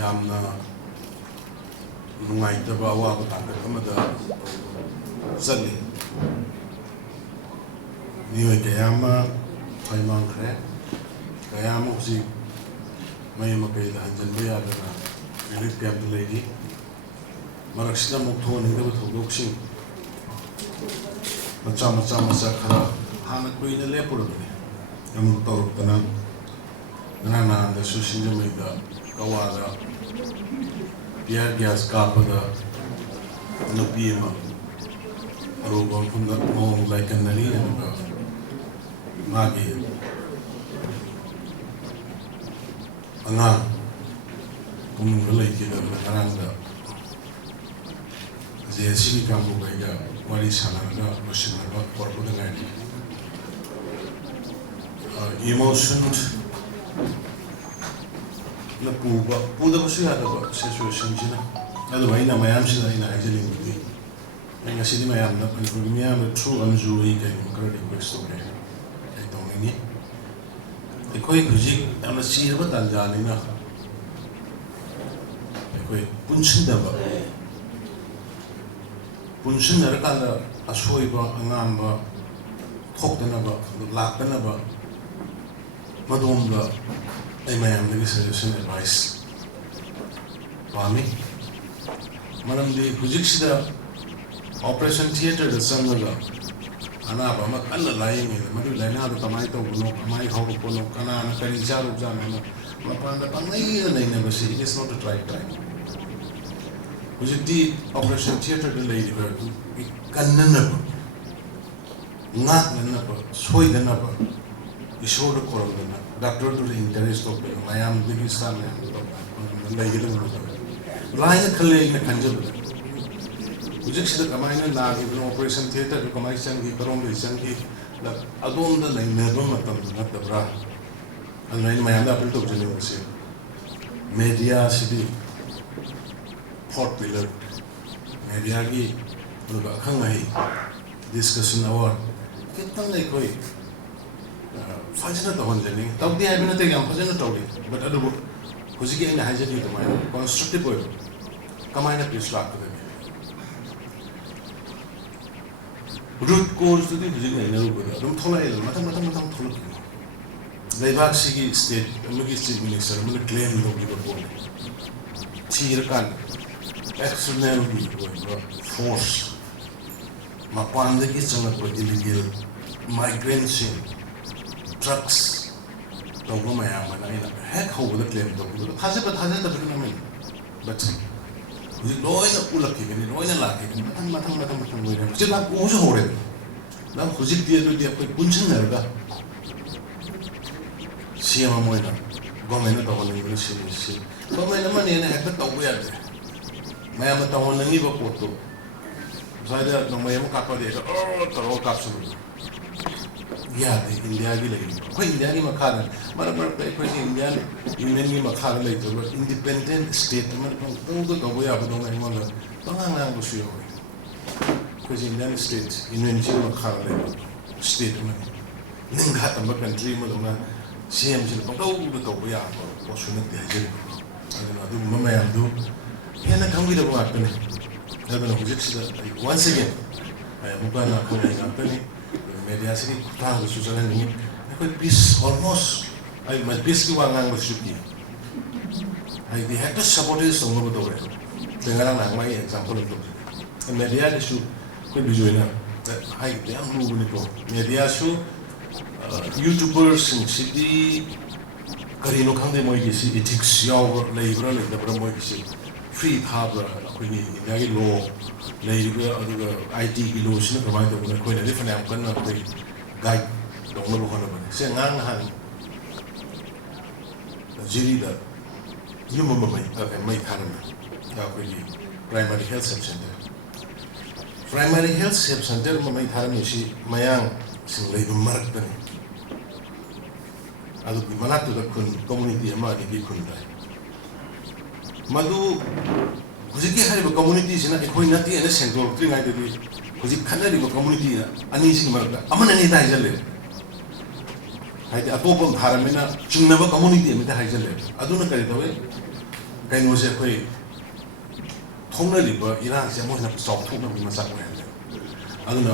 yamna nungaitaba awaba tangkat amada zali niwe kayama thamkhare kayama usi may makai da hanjan baya da elite camp lady maraksida mukto ningda thogoksin macha khara hana koina lepurabani amuk tawrukana nana da sushinja maida kawada tear gas kapada nupima aruba funda mong like nari anuga magi anga kumung lai kida arangda zesini kambu baiga wari sananga mashinaga korpuda ngani emotions na puda basu yada ba situation jina adu aina mayam sida ina ajali mudi nga sidi mayam na panfurmiya ma true amju yi kai mukra request ho gaya ai tongi ekoi kuji amna sirba tanjani na ekoi punchin da ba punchin na kala asoi ba angamba thokdana ba lakdana ba madumda I am suggestion advice. Pami Madam Hujixida Operation Theatre the Sangaga Anaba underlying in the Madulana, the Tomato, my Hopono, Kana, Karijaru Jamana, Mapanda, and they never see it is not the right time. Was it the Operation Theatre the lady bird? Kananaba not the number, sway the number. You showed the corona. Doctor to the interest of I am the son and line a colleague in the Kanjab. We just the command now in Operation Theatre, the commission, the Parom, the Sanki, that Adon the line never not the bra. And then my apple to the Media City, Port Pillar, Mediagi, Kangai, discussion hour. Get them like way. Fajna the one learning. Talk the Ibn thing, I'm Fajna talking, but other book, because again, I had you to my constructive word. Come on up, you slap to them. Root goes to the Virginia, don't tolerate Matam Tulu. They back Sigi state, Mugi state minister, I'm going to claim no people. Tirkan, external force. Mapanda is on a illegal migration. Trucks, don't go my arm and I heck over the claim. Has it the beginning? But we know in a Pulaki, we know in a lucky, Matam, still not Uzo. Now, who's it dear to the Punchinarga? Siama Moina, Gomena, the one in the city. Gomena money and I had the weird. My amateur and Niva Porto. Zida, no Mayam Kappa, the roll capsule. Yeah, the Indian quite Indian Makara, Marabar, Indian, in many Makara later, but independent state, all the way up on my mother, Bangangushi, because Indian states, in many Makara statement, Ningat and dream of the man, same all the way up, or shouldn't they? I don't know, Mamma do, and I come with a weapon. Once again, I am going to come company. Media city, Switzerland, I could peace almost. I must peace one language should be. I had to support this all over the world. My example of the media issue could be doing that. I am moving it. Media show YouTubers in city, Karino Kande Moyisi, ethics, your labor, like the Bramoyisi, free harbor, law. IT illusion provided with a quite a different outcome of the guide. Don't know one of them. Say, Nan Jirida, you remember my primary health center. Primary health center, my Haramishi, my young, sing like the Mark. I would be Manatu the community, a man in the Kunda. Madu. Because have communities in a community and a central thing I did, because it can't have a community, an easy murder. I'm an Italian. I did a pop of Haramina, she never community in the Hazel. I don't know away. ꯀꯩꯅꯣꯁꯦ ꯑꯩꯈꯣꯏ ꯊꯣꯡꯅꯔꯤꯕ ꯏꯔꯥꯡꯁꯦ ꯃꯣꯏꯅ ꯆꯥꯎꯊꯣꯛꯅꯕꯒꯤ ꯃꯆꯥꯛ ꯑꯣꯏꯍꯜꯂꯦ ꯑꯗꯨꯅ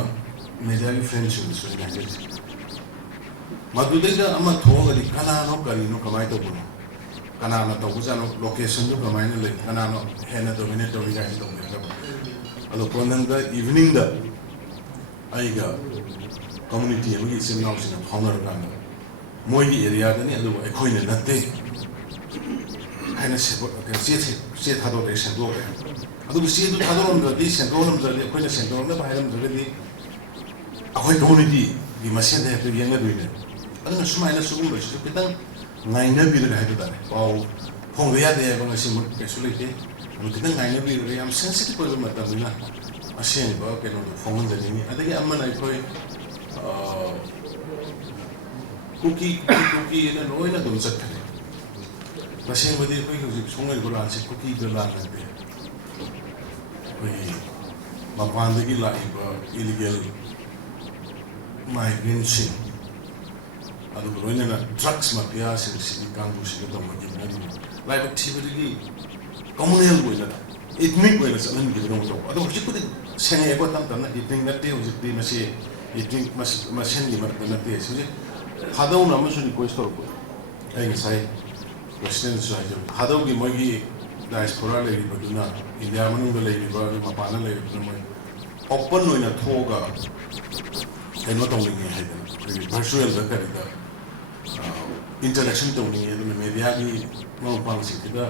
ꯃꯦꯗꯤꯌꯥꯒꯤ ꯐ꯭ꯔꯦꯟꯁꯤꯡꯗꯁꯨ ꯑꯩꯅ ꯍꯥꯏꯖꯔꯤ ꯃꯗꯨꯗꯩꯗ ꯑꯃ ꯊꯣꯛꯑꯒꯗꯤ ꯀꯅꯥꯅꯣ ꯀꯔꯤꯅꯣ ꯀꯃꯥꯏꯅ ꯇꯧꯕꯅꯣ ꯀꯅꯥꯅ ꯇꯧꯕꯖꯥꯠꯅꯣ ꯂꯣꯀꯦꯁꯟꯗꯨ ꯀꯃꯥꯏꯅ ꯂꯩ ꯀꯅꯥꯅꯣ ꯍꯦꯟꯅ ꯗꯣꯃꯤꯅꯦꯠ ꯇꯧꯔꯤ ꯀꯥꯏꯅ ꯇꯧꯕꯤꯔꯒ ꯑꯗꯣ ꯀꯣꯟꯅꯪꯗ ꯏꯚꯤꯅꯤꯡꯗ ꯑꯩꯒ ꯀꯝꯃꯨꯅꯤꯇꯤ ꯑꯃꯒꯤ ꯏꯆꯤꯟ ꯏꯅꯥꯎꯁꯤꯡꯅ ꯐꯥꯎꯅꯔꯀꯥꯟꯗ ꯃꯣꯏꯒꯤ ꯑꯦꯔꯤꯌꯥꯗꯅꯤ ꯑꯗꯨꯕꯨ ꯑꯩꯈꯣꯏꯅ ꯅꯠꯇꯦ ꯍꯥꯏꯅ ꯆꯦ ꯊꯥꯗꯣꯔꯛꯑꯦ ꯁꯦꯡꯗꯣꯛꯑꯦ ꯑꯗꯨꯕꯨ ꯆꯦꯗꯨ ꯊꯥꯗꯣꯛꯑꯝꯗ꯭ꯔꯗꯤ ꯁꯦꯡꯗꯣꯛꯑꯝꯗ꯭ꯔꯗꯤ ꯑꯩꯈꯣꯏꯅ ꯁꯦꯡꯗꯣꯛꯅꯕ ꯍꯥꯏꯔꯝꯗ꯭ꯔꯒꯗꯤ ꯑꯩꯈꯣꯏ ꯀꯝꯃꯨꯅꯤꯇꯤꯒꯤ ꯃꯁꯦꯟꯗ ꯍꯦꯛꯇ ꯌꯦꯡꯅꯗꯣꯏꯅꯦ ꯑꯗꯨꯅ ꯁꯨꯃꯥꯏꯅ ꯁꯤꯒꯨꯝꯕꯁꯤꯁꯨ ꯈꯤꯇꯪ ꯉꯥꯏꯅꯕꯤꯔꯒ ꯍꯥꯏꯕ ꯇꯥꯔꯦ ꯄꯥꯎ ꯐꯣꯡꯕ ꯌꯥꯗꯦ ꯍꯥꯏꯕ ꯉꯁꯤꯃꯛ ꯀꯩꯁꯨ ꯂꯩꯇꯦ ꯑꯗꯨ ꯈꯤꯇꯪ ꯉꯥꯏꯅꯕꯤꯔꯒ ꯌꯥꯝ ꯁꯦꯟꯁꯤꯇꯤꯚ ꯑꯣꯏꯕ ꯃꯇꯝꯅꯤꯅ ꯑꯁꯦꯡꯕ ꯀꯩꯅꯣꯗꯣ ꯐꯣꯡꯍꯟꯖꯅꯤꯡꯉꯤ ꯑꯗꯒꯤ ꯑꯃꯅ ꯑꯩꯈꯣꯏ ꯀꯨꯀꯤꯅ ꯂꯣꯏꯅ ꯑꯗꯨꯝ ꯆꯠꯈ꯭ꯔꯦ ꯇꯁꯦꯡꯕꯗꯤ ꯑꯩꯈꯣꯏ ꯍꯧꯖꯤꯛ ꯁꯣꯡꯂꯩꯔꯤꯕ ꯂꯥꯟꯁꯤ ꯀꯨꯀꯤꯒ ꯂꯥꯟ ꯅꯠꯇꯦ ꯑꯩꯈꯣꯏꯒꯤ ꯃꯄꯥꯟꯗꯒꯤ ꯂꯥꯛꯏꯕ ꯏꯂꯤꯒꯦꯜ ꯃꯥꯏꯒ꯭ꯔꯦꯟꯁꯤꯡ ꯑꯗꯨꯒ ꯂꯣꯏꯅꯅ ꯗ꯭ꯔꯒꯁ ꯃꯥꯐꯤꯌꯥꯁꯤꯡꯁꯤꯒꯤ ꯀꯥꯡꯕꯨꯁꯤꯒ ꯇꯧꯅꯈꯤꯕꯅꯤ ꯑꯗꯨꯕꯨ ꯂꯥꯏꯕꯛ ꯊꯤꯕꯗꯒꯤ ꯀꯝꯃꯨꯅꯦꯜ ꯑꯣꯏꯅ ꯏꯊꯅꯤꯛ ꯑꯣꯏꯅ ꯆꯠꯍꯟꯈꯤꯕꯗꯧꯅ ꯇꯧꯕ ꯑꯗꯣ ꯍꯧꯖꯤꯛꯄꯨꯗꯤ ꯁꯦꯡꯉꯛꯑꯦꯀꯣ ꯇꯞ ꯇꯞꯅ ꯏꯊꯅꯤꯛ ꯅꯠꯇꯦ ꯍꯧꯖꯤꯛꯇꯤ ꯃꯁꯤ ꯏꯊꯅꯤꯛ ꯃꯁꯦꯟꯒꯤ ꯃꯔꯛꯇ ꯅꯠꯇꯦ ꯍꯧꯖꯤꯛ ꯍꯥꯗꯧꯅ ꯑꯃꯁꯨ ꯔꯤꯀ꯭ꯋꯦꯁ ꯇꯧꯔꯛꯄ ꯑꯩ ꯉꯁꯥꯏ ꯄ꯭ꯔꯁꯤꯗꯦꯟꯠꯁꯨ ꯍꯥꯏꯖꯕ ꯍꯥꯗꯧꯒꯤ ꯃꯣꯏꯒꯤ ꯗꯥꯏꯁꯄꯣꯔꯥ ꯂꯩꯔꯤꯕꯗꯨꯅ ꯏꯟꯗꯤꯌꯥ ꯃꯅꯨꯡꯗ ꯂꯩꯔꯤꯕ ꯃꯄꯥꯟꯗ ꯂꯩꯔꯤꯕꯗꯨꯅ ꯃꯣꯏ ꯑꯣꯄꯟ ꯑꯣꯏꯅ ꯊꯣꯛꯑꯒ ꯀꯩꯅꯣ ꯇꯧꯅꯤꯡꯉꯦ ꯍꯥꯏꯗꯅ ꯑꯩꯈꯣꯏꯒꯤ ꯚꯔꯆꯨꯋꯦꯜꯗ ꯀꯔꯤꯗ interaction tawni aduna media gi mawpang sikida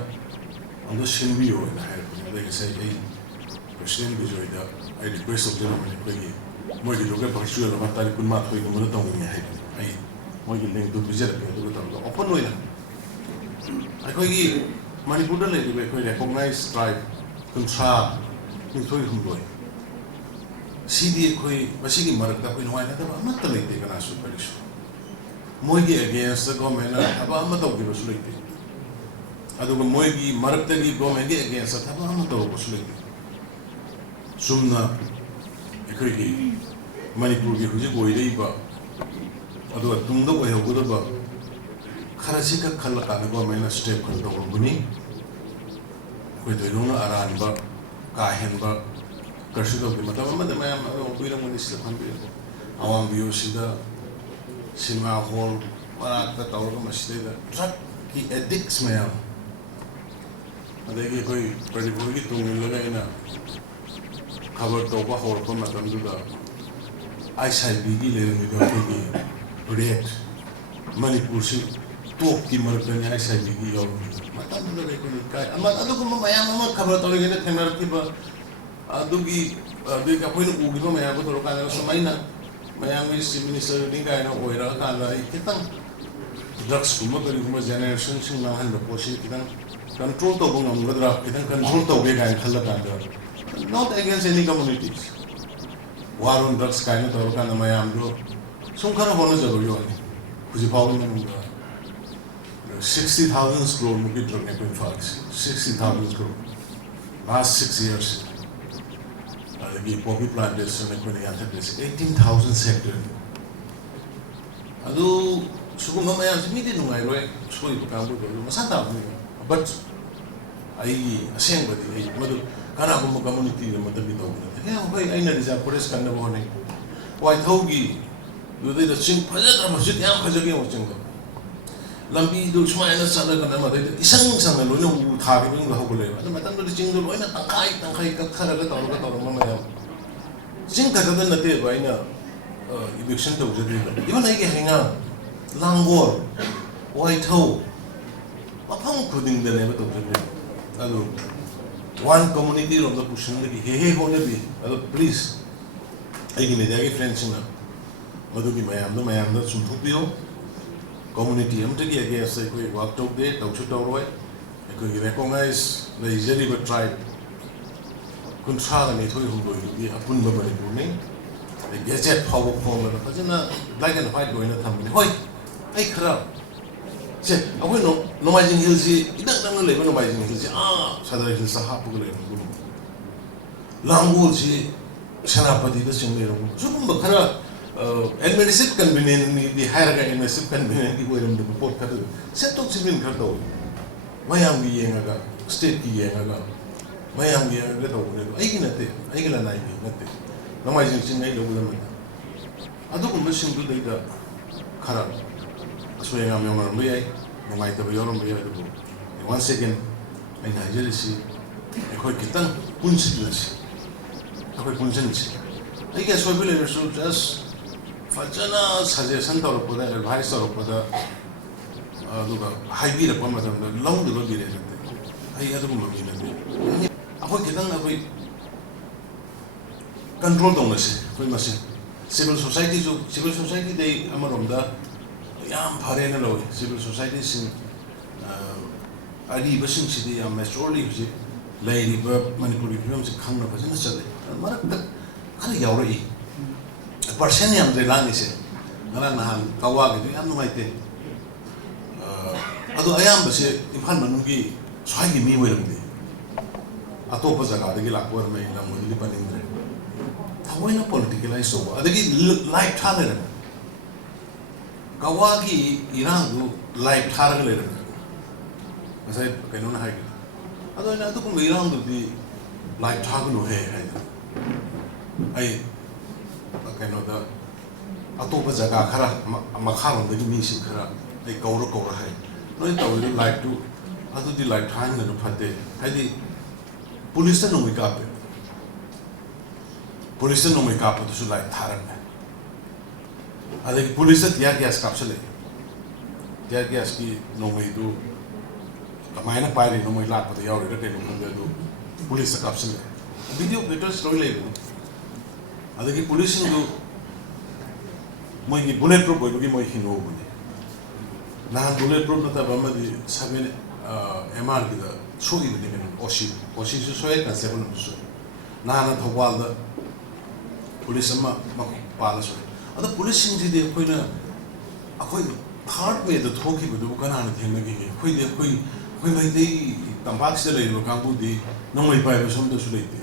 ando sinbiyo na hairapuni adai sai ai president bijoy da ai request of the mani kogi moi gi loga virtual ma tari kun ma thoi no tawni hai ai moi gi link do bijar ke do taw open oina ai kogi manipur da le do koi recognize tribe kuntra kun thoi hum loi sidi koi basigi marak da koi noi na da ma ta le te kana su parisu moigi against the government aba ama to gibo sulite aduga moigi maraktagi government gi against aba ama to ko sulite sumna ekoi manipur gi huji goi rei ba aduga tungda oi hogoda ba kharasi ka khalla ka government step khol to buni koi doilona aran ba ka hen ba karshi to mata ma da ma oira mo nis khan bi AMWJU sida cinema hall para tahu kan masih ada drug ki addicts mayam ada ki koi pradipur ki tungin laga ina khabar to ba hor ko matam duda ICIB ki le ni do ki react manipur si to ki markan ICIB ki yo matam duda le ko kai ama adu ko mayam ama khabar to le thena ki ba adu ki de ka point u gi ba mayam ko to ka na samaina mayang is minister ni guy na oira kala kitang drugs kuma kari kuma generation sing na han ko si kitang control to bong ang gadra kitang control to be guy khala ka not against any communities war on drugs kind of to kana mayam do sum khara hono jaro yo ni kuji pawl na 60,000 crore muki drug ne ko fax 60,000 crore last 6 years the poppy plantation and 18,000 hectares. Ado suguma maya midi nungai roi soi bukan bu do masanta but ai aseng bati ai madu kana ko community na madabi do ya hoi ai na dija forest kan na bo ne wai thogi do de ching phaja da masjid yam phaja ge mo ching lambi do sma ina sa da kana ma de isang sang lo no tha ge bing ho ko le ma matam do ching do ina tangkai ka khara ga to ma ya jing ka da na te ba ina eviction do je de iba nai ge hinga langor wai tho apang khuding de ne ba to je alo one community ro da pushing de he ho ne bi alo please ai gi ne ja ge friends na madu gi mayam da sum thu pio community amtagi against koi work to de to chu to roi koi recognize the Israeli tribe kuntra ni thoi hum roi ni apun ba bani purni the gadget power form na phajana black and white goina thamni hoi ai khara che akoi no majing hills idak dang le no majing hills sadar hills sa hapu le langul ji sanapati da sing le ro sum ba khara administrative convenience ni hire ga administrative convenience ki ko ram de report kar set to civil kar do mayam gi yenga ga state ki yengaga mayam yengaga tawne aigi nate aigi la nai nate namai jing jing ai lo la ma adu ko machine du da khara so yenga me ngar me ai namai ta yo me ai du one second ai Nigeria si ko kitang punsi las ko punsen si ai ga so bile so just fajana suggestion to ko da advice to ko da aduga haibi ra pama da long de lo bi re ai adu ko bi ne ako kitang ako control dong na si ko ma si civil society de amarom da yam phare na lo civil society sin ari basing si de yam maturely si lai ba manipuri film si khang na bajana chale marak da khari yaw rai percent yam de la ni se ngara na kawa ge yam numai te adu ayam ba se imphal manungi swai gi mi weram de atopa jaga de la por mai la modi di panindre thawai na politicalize so adagi life tha le kawa gi irang du life tha le le asai kaino na hai ado na adu ko irang du di life tha no he hai ai kaino da atopa jaga khara makha rom de mi si khara ai kauro hai noi tawi life tu adu di life tha na no phate hai di police no mi kape police no mi kape to su life tharan hai ade police tiya gas kapsule tiya gas ki no mi du kamai na pai no mi la pa yaw re ke no de du police kapsule video better story le ade ki police du moi ni bulletproof boy ki moi hino bu na bulletproof na ta ba ma di sabe MR ki da so di de oshi so e kan se bon so na thawal da police ma pa la so ada police sing ji de koi na akoi third me da thoki bu du kana na thena gi koi de koi mai de tambak se le ro kang bu di nongoi pai ba som da su le de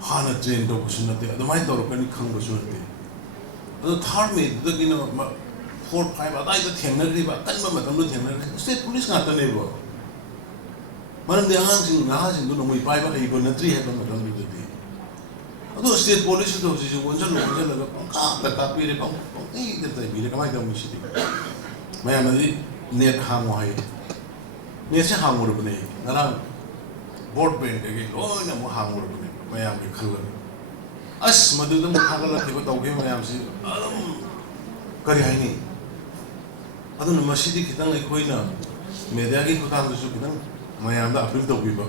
hana train do su na de ada mai do ro kan khang ba su de ada third me da gi na 4-5 ada ida thena ri ba kan ma tam lo thena state police nga ta ne bo maram de angang sing na sing du nongoi pai ba ai ko na tri ha ba ma tam du de ado state police do si wonja no wonja la ka ta pi re pang ei de tai bi le kamai da mi si mai ma di net hang wa hai ne se hang wo ne na board pen de ge lo na mo hang wo ne mai am ge khal as ma du dum khal la ti ko tau ge mai am si kari hai ni ado na ma si di kitang ai khoi na media gi ko tam su kitang mai am da appeal to bi ba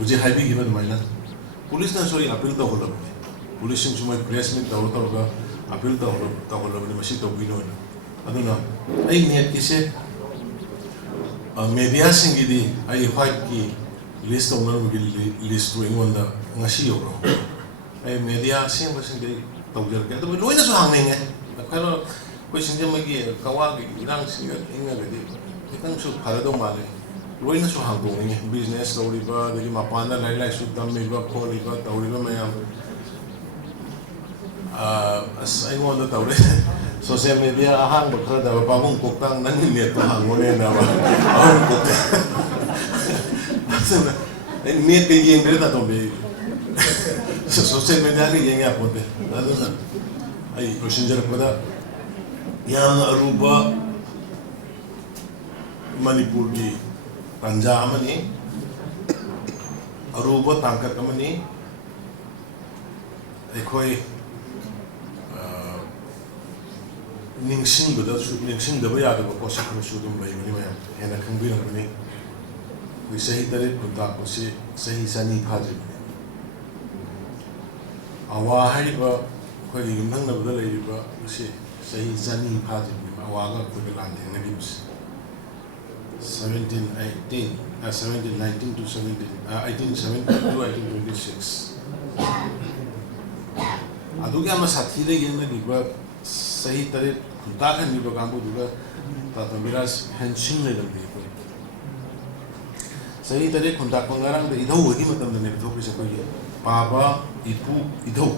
mujhe hai bi gi ba mai na police na sorry appeal to hola police sing sumai press meet to ga appeal to hola ni masi to bi no aduna ai net ki se media sing gi di ai white ki list of no gi list ring on da ngasi yo ai media sing ba sing gi to ger ka to loina so hang nei nge ka lo ko sing je ma gi kawa gi irang sing ga inga ga di kitang su phara do ma le loina so hang dong ni business story ba de ma pa na lai lai su dam me ba ko ri ba tauri ba mayam as ai mo da tauri social media ahang ba khra da ba mong kok tang nan ni to hang mo ne na ba ahang kok asana ni ke yin re da to be social media ni yin ya po de aduna ai procedure ko da yang aruba manipur ki Tanja amani aruba tangkat amani ekhoi ningsing da ba ya da ko sa ko su dum bai mani ma hena khang bi ram ni wi sahi tare ko ta ko si sahi sani phaji awa hai ba ko ni nang na ba lai ba si sahi sani phaji awa ga ko lan theng na gi 1719 to 1872 1826 adu kya ma sathi le gen na diba sahi tare ta khan ni ba kambu diba ta to miras hensing le de ko sahi tare khunda pangarang de idau gi matam de ne to pisa ko ye baba ipu idau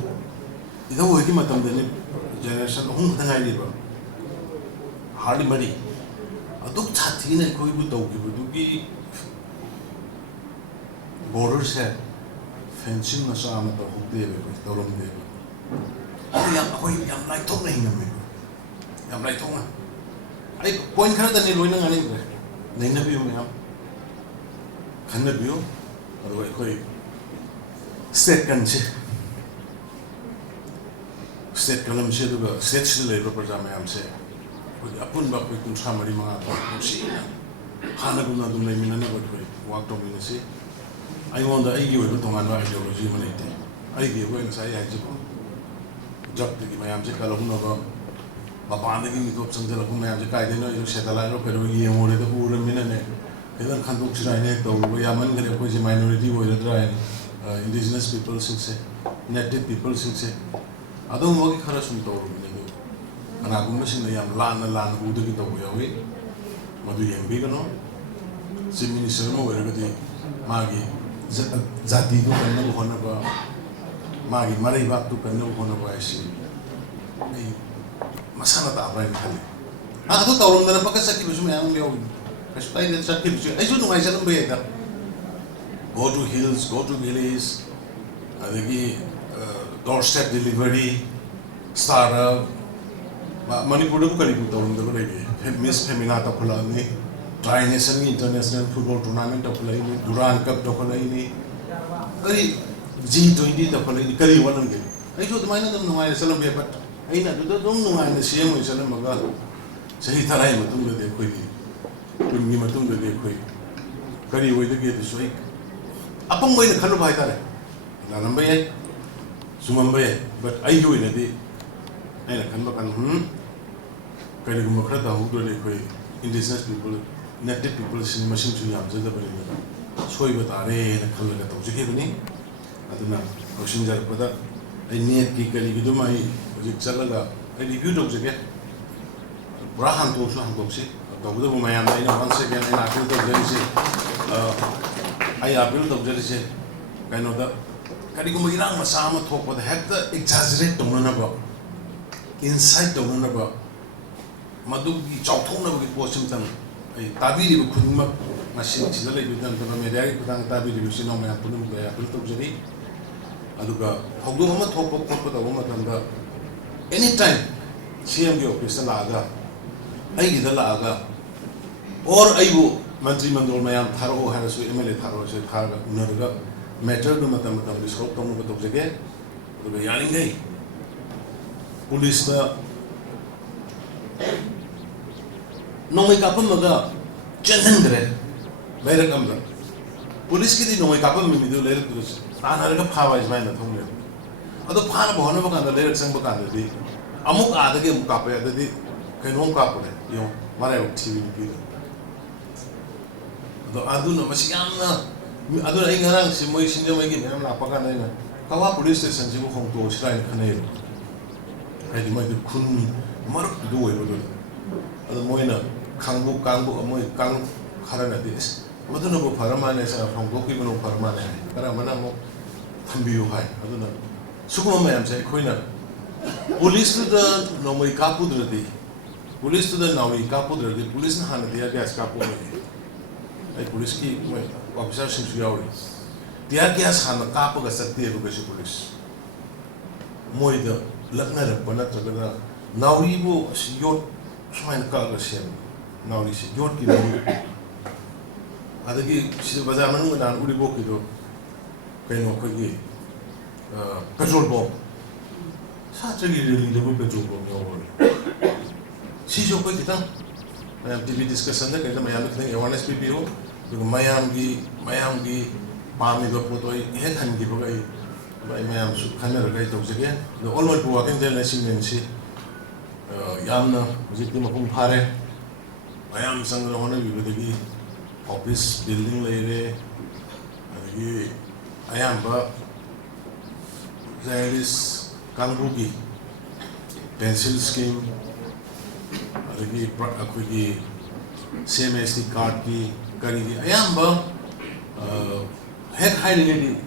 gi matam de ne generation hung thang ai diba hardly mari aduk chathi ne koi bu to gi bu gi border se fencing na sa ama to hukde be ko tawlam de yam lai thok nahi me yam lai thok na ai point khara da ni loina ngani ko nei na biu me yam khanna biu ado koi state kan che state kalam che do state se le pro jam yam se apun ba ko kun samari ma ko si khana guna dum nei minana ko wak to min se I want the IU to man ideology manite. I give when say I job to give my amse kalahuna ba bapane ki mitop sanjala ko my amse kai deno yo setala ro pero ye more the pura minane edan khanduk chira ne to bo yaman gare ko je minority wo ra indigenous people se native people se adum mo ki khara sum to ro ne ana gum sin yam lan u de ki to bo yawi madu yembi kano sim minister mo wera gadi magi zati do kan no hona ba magi marai ba tu kan no hona ba si ai masana ta abrai khali adu tawron dana pakasa ki bisu yang leo kaspai de sakki bisu ai sunu ai salam be da go to hills go to villages adagi doorstep delivery startup manipur do kali bu tawron da re miss femina ta khula ni Tri-Nation International Football Tournament of Play, Duran Cup of Play, G20 of Play, Curry one of them. I should mind them no I celebrate, but I don't know I see him with Salamaga. Say Tarai Matumba de Quidi, Kumi Matumba de Quid, Curry way to get this week. Upon way the color by that, Nanambe, Sumambe, but I do in a day. And I come back and Curry Mokrata who do they indigenous people. Native people in machine to yam the bari soi batare na khal ga to jike bani aduna question jar pada ai net ki kali gidu mai project chalaga ai review dog jage brahan to so han se to bu mai am ina once again ina appeal to jari se ai appeal to jari se kaino da kali ko irang masa ma thok pada hekta exaggerate to na ba insight to na ba madu gi chauthong na gi posim tan Tabi di khudma machine chidala yudan to media ki khudang tabi di sino ma punum ga apil to jari aduga hogdo ma thop thop da ma tanda anytime CM gi office la aga ai gi dala aga or ai wo mantri mandol mayam tharo ha so MLA tharo se tharga unarga matter do matam matam discuss to mo to jage aduga yaring gai police da no may kapam maga chandan gare laira kamra police ki di no may kapam mi do laira dus tan har ga phawa is mai na thong le ado phana bhona ba kan laira sang ba kan di amuk ada ge amuk kapya da di kaino ka pore yo mara yo tv ki ado adu no mas yamna ado ai garang si moi sinja mai gi nam la pa ka na kawa police station ji ko hong to srai khane ai di mai kun mar do we do ado moina Kangbu amoy kang karana dis. Maduna bo paramane sa honggo ki bono paramane. Kara mana mo thambiu hai. Aduna sukuma mayam sa koina. Police to the nomoi kapu dradi. Police to the nawi kapu dradi. Police na hana dia gas kapu me. Ai police ki mo officer sin suyauri. Dia gas hana kapu ga sakti bu ga police. Moi da lakna ra pana tagada nawi bo yot swain ka ga sem. Now this is your kid. Adagi Bazamanu and Udibokido Kano Kogi petrol bomb. Such a really little petrol bomb. She's your quick tongue. I have to be discussing the Miami thing. I want to speak to you. Miami, Palmy, the Potoi, head and give away. Miami should come again. The almost walking there, let's see. Yamna, was it Thamkhare? I am Sangrahona, you would be office building lady. I am there is Kangugi pencil scheme. Same SD card ki I am head hiding it.